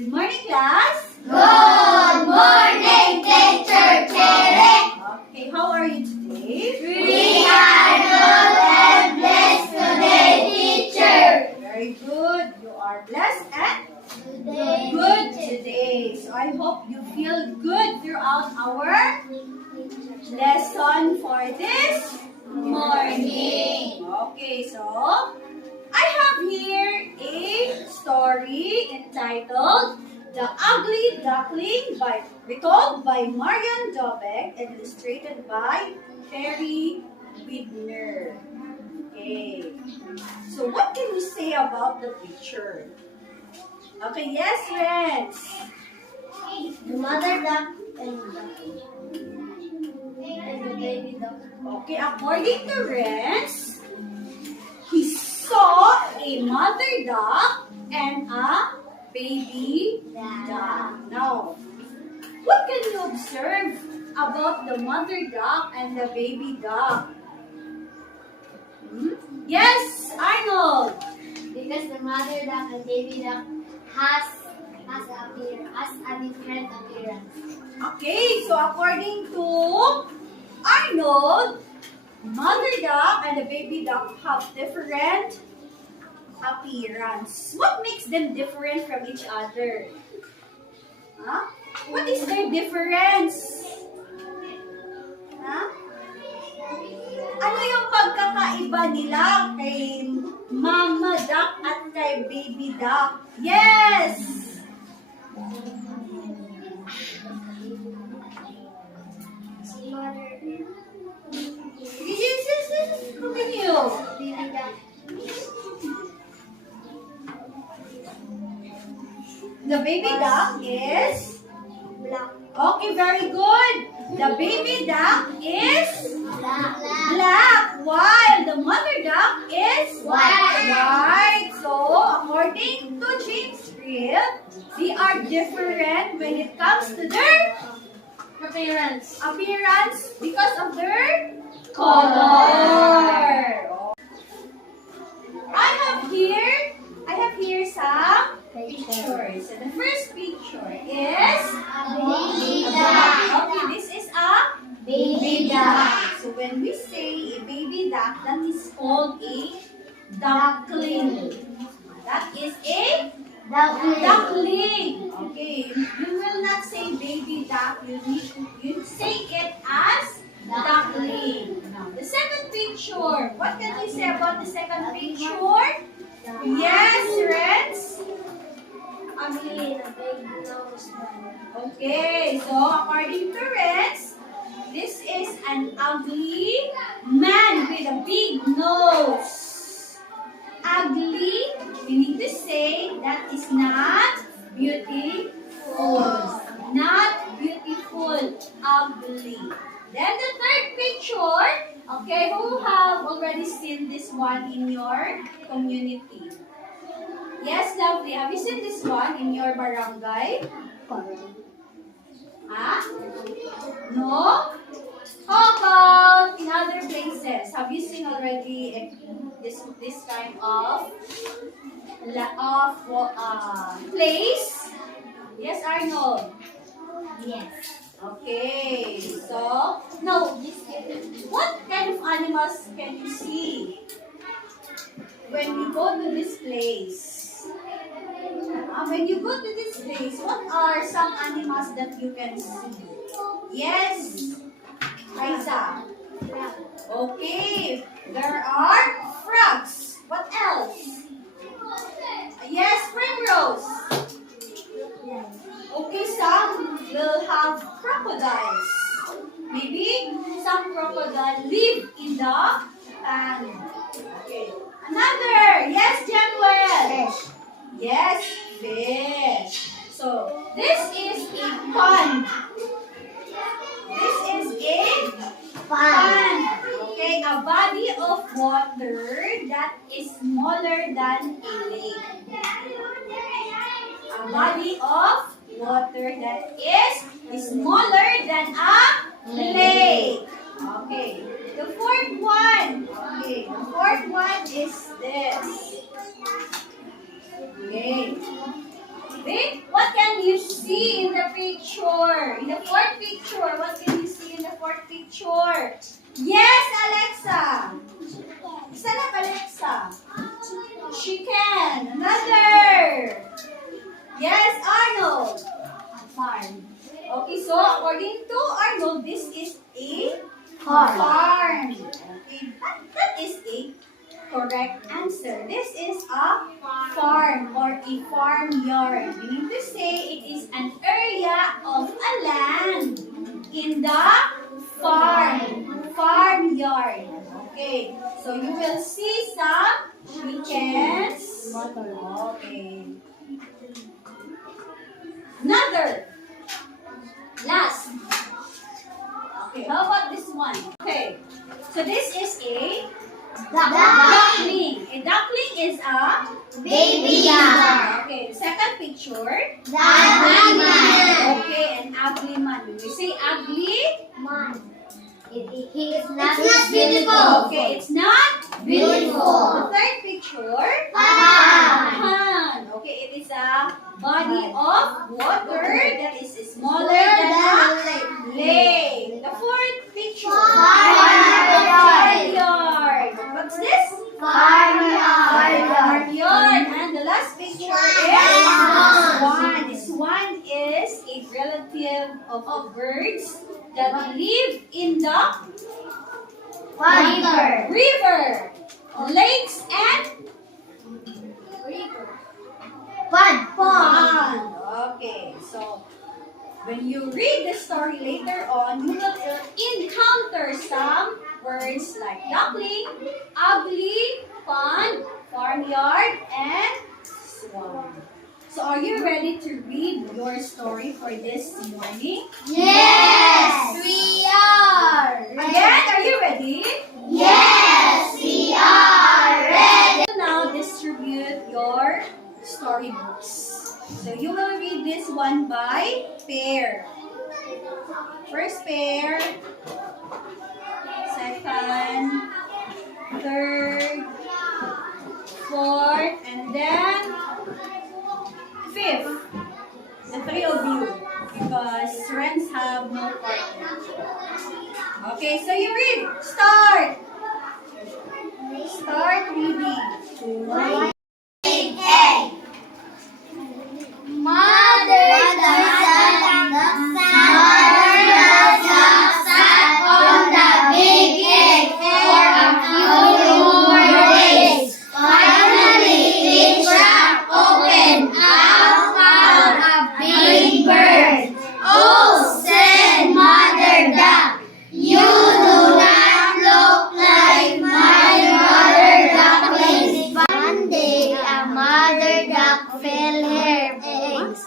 Good morning, class. Good morning, Teacher Tere. Okay, how are you today? We are good and blessed today, teacher. Very good. You are blessed and Today, good today. So I hope you feel good throughout our lesson for this morning. Okay, so I have here a story entitled The Ugly Duckling retold by Marian Dobek and illustrated by Terry Widner. Okay. So what can you say about the picture? Okay, yes, friends. The mother duck and the baby duck. Okay, according to Renz, he saw a mother duck and a baby duck. Now, what can you observe about the mother duck and the baby duck? Yes, Arnold. Because the mother duck and baby duck has a different appearance. Okay, so according to Arnold, mother duck and the baby duck have different appearance. What makes them different from each other? Huh? What is their difference? Huh? Ano yung pagkakaiba nila kay mama duck at kay baby duck? Yes! Si mother Yes, continue. baby duck The baby duck is? black. Okay, very good. The baby duck is Black. black, while the mother duck is White. white. So, according to James Creel, they are different when it comes to their Appearance. appearance because of their Color. I have here some pictures. So the first picture is Baby duck. okay, this is a Baby duck. So when we say a baby duck, that is called a duckling. That is a duckling. Okay, you will not say baby duck. You say it as duckling. Now, the second picture. What can you say about the second picture? Yes, friends. Ugly and a big nose. Okay, so according to Renz, this is an ugly man with a big nose. Ugly, you need to say that is not beautiful. Not beautiful, ugly. Then the third picture, okay, who have already seen this one in your community? Yes, lovely. Have you seen this one in your barangay? Huh? No? How about in other places? Have you seen already this kind of place? Yes, Arnold. Yes. Okay. So now, what kind of animals can you see when you go to this place? When you go to this place, what are some animals that you can see? Yes, Aiza. Okay, there are frogs. What else? Yes, primrose. Okay, some will have crocodiles. Maybe some crocodile live in the pond. Okay. Another. Yes, Januel. Yes, fish. So, this is a pond. This is a pond. Okay, a body of water that is smaller than a lake. A body of water that is smaller than a lake. Okay, the fourth one. Okay, the fourth one is this. Okay. Wait, what can you see in the picture? In the fourth picture, what can you see in the fourth picture? Yes, Alexa. Stand up, Alexa. Chicken. Another. Yes, Arnold. Farm. Okay, so according to Arnold, this is a farm. Okay, that is a correct answer. This is a farm or a farmyard. Meaning to say it is an area of a land in the farmyard. Okay, so you will see some chickens. Okay. Another. Last. Okay, how about this one? Okay, so this is a duckling. A duckling is a Baby duck. Okay, second picture. Ugly man. Okay, an ugly man. When we say ugly, Man. He is not it's not beautiful. Okay, it's not Beautiful. The third picture. Pond. Pond. Okay, it is a body of water that is smaller than a lake. The fourth picture. Farmyard. What's this? Farmyard. And the last picture is swan. The swan is a relative of birds that live in the river, lakes, and pond. Okay, so when you read the story later on, you will encounter some words like duckling, ugly, pond, farmyard, and swan. So are you ready to read your story for this morning? Yes, we are. Again, are you ready? Yes, we are ready. So now distribute your storybooks. So you will read this one by pair. First pair, second, third, fourth, and then fifth. The three of you, because friends have no partner. Okay, so you read. Start. Start reading. Mother duck sat on the big egg for a few more days. Finally, it cracked open. Out found a big bird. Oh, said Mother Duck, you do not look like my mother ducklings. One day, a mother duck fell her eggs.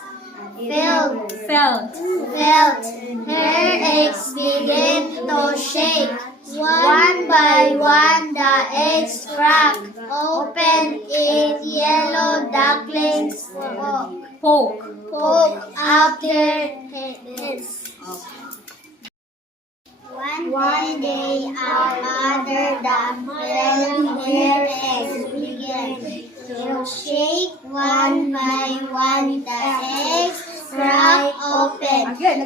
Felt. Her eggs began to shake. One by one, the eggs cracked open. 8 yellow ducklings poke out their heads. One day, a mother duck fell her eggs began to shake. One by one, the eggs cracked open. Again.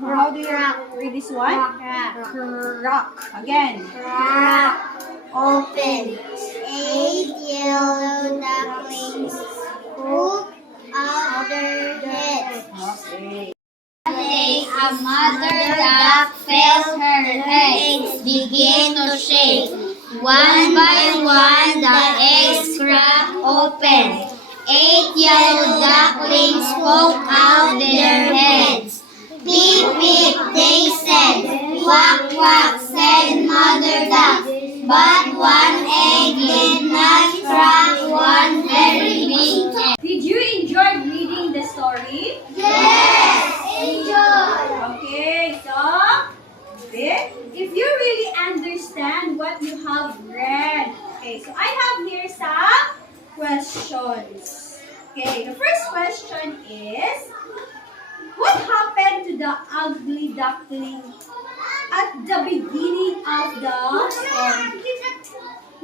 How do you read this one? Crack. Again. Crack open. 8 yellow ducklings poke out their heads. Okay. One day, a mother duck felt her eggs begin to shake. One by one, the eggs cracked open. 8 yellow ducklings poke out their heads. Peep, peep, they said. Quack, quack, said Mother Duck. But one egg did not crack, one very big egg. Did you enjoy reading the story? Yes, enjoy. Okay, so if you really understand what you have read, okay, so I have here some questions. Okay, the first question is, what happened to the ugly duckling at the beginning of the story?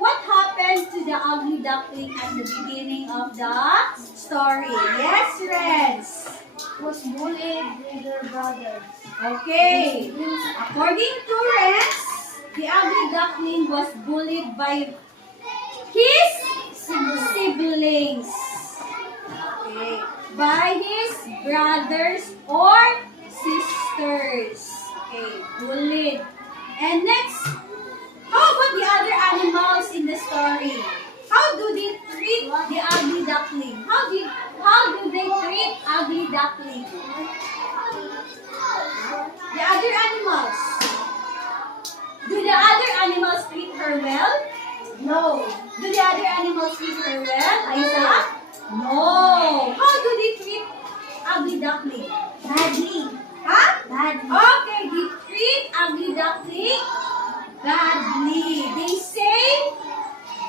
what happened to the ugly duckling at the beginning of the story? Yes, friends. Was bullied with her brothers. Okay. According to Rex, the ugly duckling was bullied by his siblings. Okay. By his brothers or sisters. Okay. Bullied. And next, how about the other animals in the story? How do they treat the ugly duckling? How do they treat ugly duckling? The other animals. Do the other animals treat her well? No. Do the other animals treat her well, Aiza? No. How do they treat ugly duckling? Badly. Huh? Badly. Okay, they treat ugly duckling badly. They say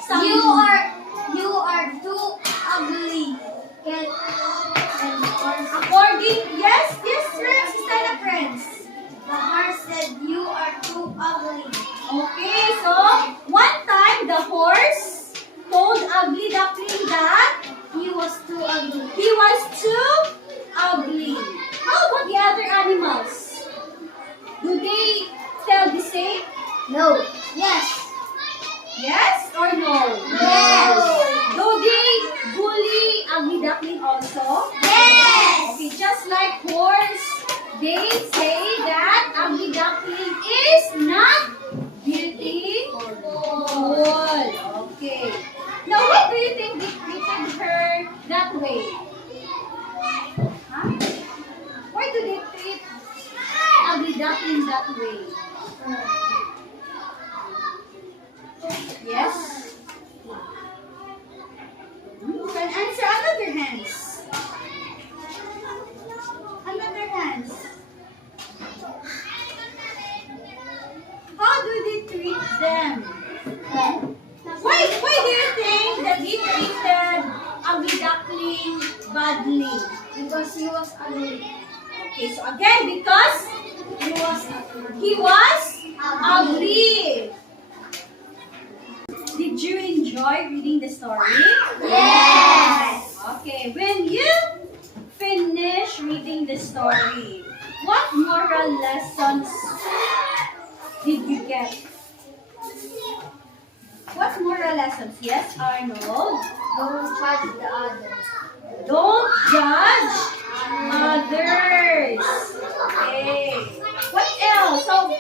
some You are too ugly. yes, friends, stand up, friends. The horse said you are too ugly. Okay, so one time the horse told ugly duckling that He was too ugly. he was too ugly. How about the other animals? Do they tell the same? No. Yes. Yes or no? Yes. Do they bully ugly duckling also? Yes. Okay, just like horse, they say that ugly duckling is not beautiful. Okay. Now, what do you think they treated her that way? Huh? Why do they treat ugly duckling that way? Yes? You can answer another hands. Another hands. How do they treat them? Why do you think that they treated ugly duckling badly? Because he was ugly. Okay, so again, because he was ugly. Did you enjoy reading the story? Yes. Okay, when you finish reading the story, what moral lessons did you get? What moral lessons? Yes, Arnold? Don't judge the others. Don't judge others. Okay. What else? So,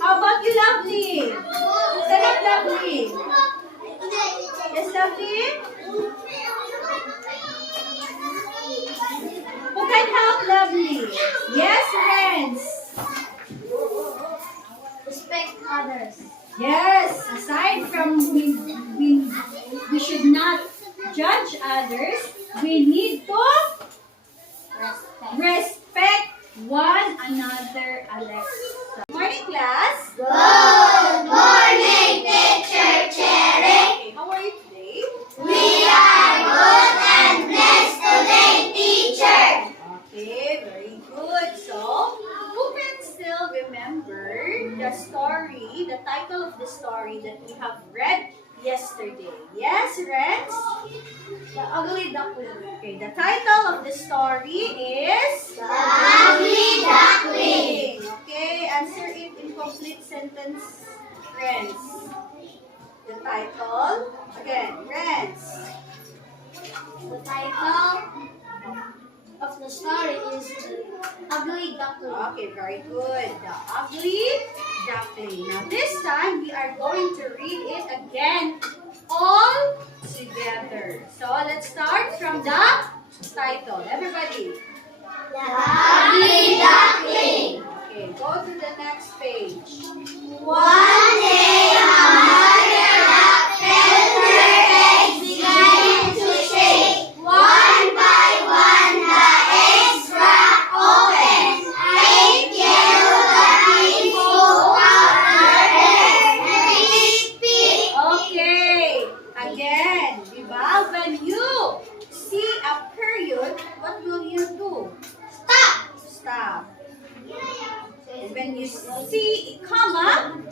how about you, Lovely? Stand up, Lovely. Yes, Lovely? Who can help Lovely? Yes, friends. Respect others. Yes, aside from we should not judge others, we need to respect one another, Alexa. Morning, class. Good morning, Teacher Cherry. Okay, how are you today? We are good and blessed today, teacher. Okay, very good. So, who can still remember the story, the title of the story that we have read yesterday? Yes, Reds? The ugly duckling. Okay, the title of the story is The ugly duckling. Okay, answer it in complete sentence, friends. The title, again, Reds. The title of the story is Ugly Duckling. Okay, very good. The ugly duckling. Now this time we are going to read it again all together. So let's start from the title. Everybody. The Ugly Duckling. Okay, go to the next page. One day a mother duck felt her eggs began to shake. One by one the eggs cracked open. 8 yellow ducklings flew out her eggs. Peep, peep. Okay, again, diba? When you see a period, what will you do? Stop. Stop. And when you see a comma,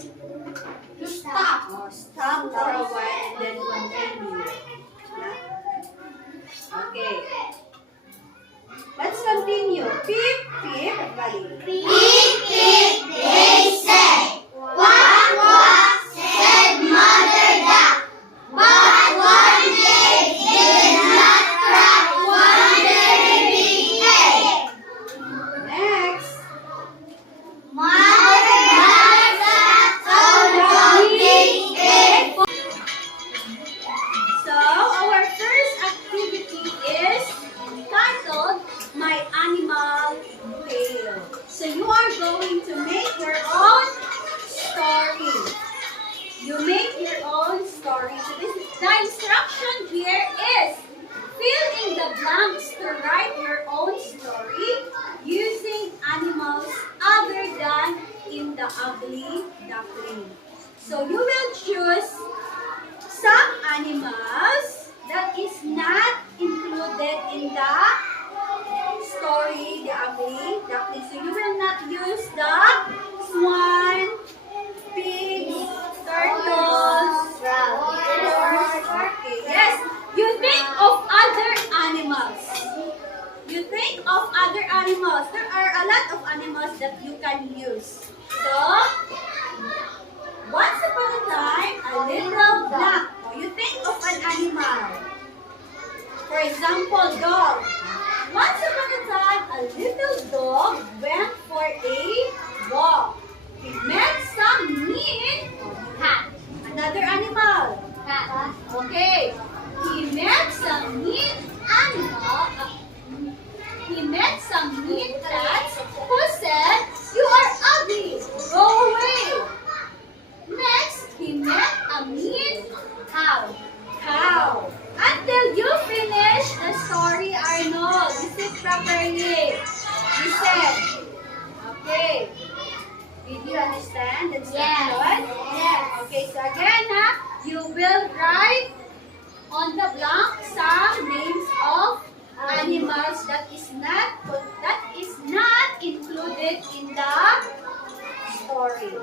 Peep, peep, everybody. Peep, peep, they said. Quack, quack, said Mother Duck. But one egg did not crack one very big egg. Next. Mother Duck told the big egg. So, our first activity is entitled My Animal Tale. So, you are going to make your own story. You make your own story. So, the instruction here is fill in the blanks to write your own story using animals other than in the ugly duckling. So, you will choose some animals that is not included in the story, the ugly duckling. So you will not use the swan, pigs, turtles, horse. Okay, yes. You think of other animals. You think of other animals. There are a lot of animals that you can use. So, once upon a time, a little duck. Oh, you think of an animal. For example, dog. Once upon a time, a little dog went for a walk. He met some meat cat. Another animal. Cat. Okay. He met some meat animal. He met some meat cats who said, "You are ugly. Go away." Next, he met a mean cow. Until you finish the story, Arnold. Listen properly. Listen. Okay. Did you understand the instruction? Yes. Okay, so again, you will write on the blank some names of animals that is not included in the story.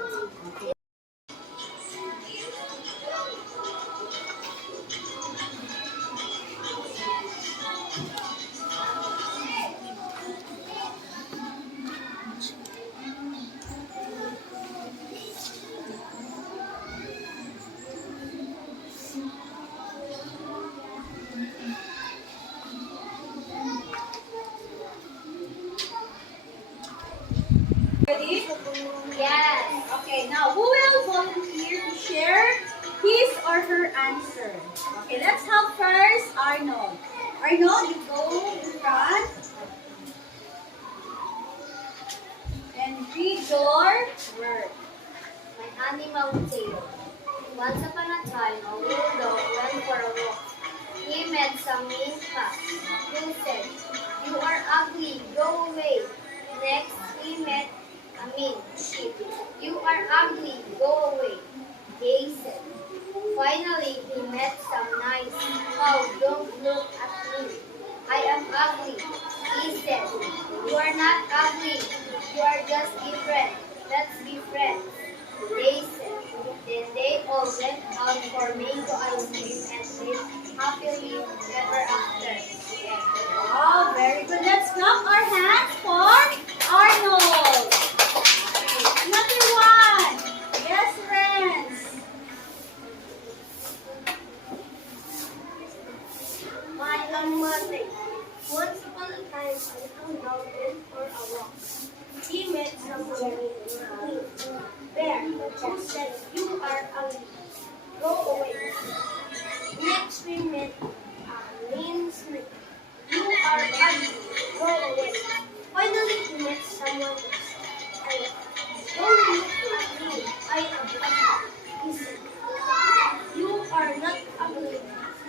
Ready? Yes. Okay, now who will volunteer to share his or her answer? Okay, let's have first Arnold. Arnold, you go in front and read your word. My animal tale. Once upon a time, a little dog went for a walk. He met some mean cats who said, "You are ugly, go away." Next, he met a mean sheep. "You are ugly, go away," they said. Finally, he met some nice cow. "Don't look at me. I am ugly," he said. "You are not ugly. You are just different. Let's be friends," they said. Then they all went out for mango ice cream and lived happily ever after. Wow, very good. Let's clap our hands for Arnold. Another one. Yes, friends. My mother. Once upon a time, a little dog went for a walk. He met someone bear who said, "You are ugly. Go away." Next, we met a mean snake. "You are ugly. Go away." Finally, we met someone else. "Don't look at me. I am ugly," he said. "You are not ugly.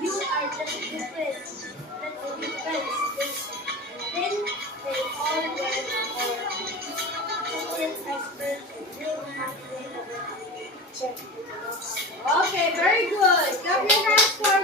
You are just different. Let's be friends," they said. Then they all went for chocolate ice cream and lived happily ever after. Okay, very good. Clap your hands for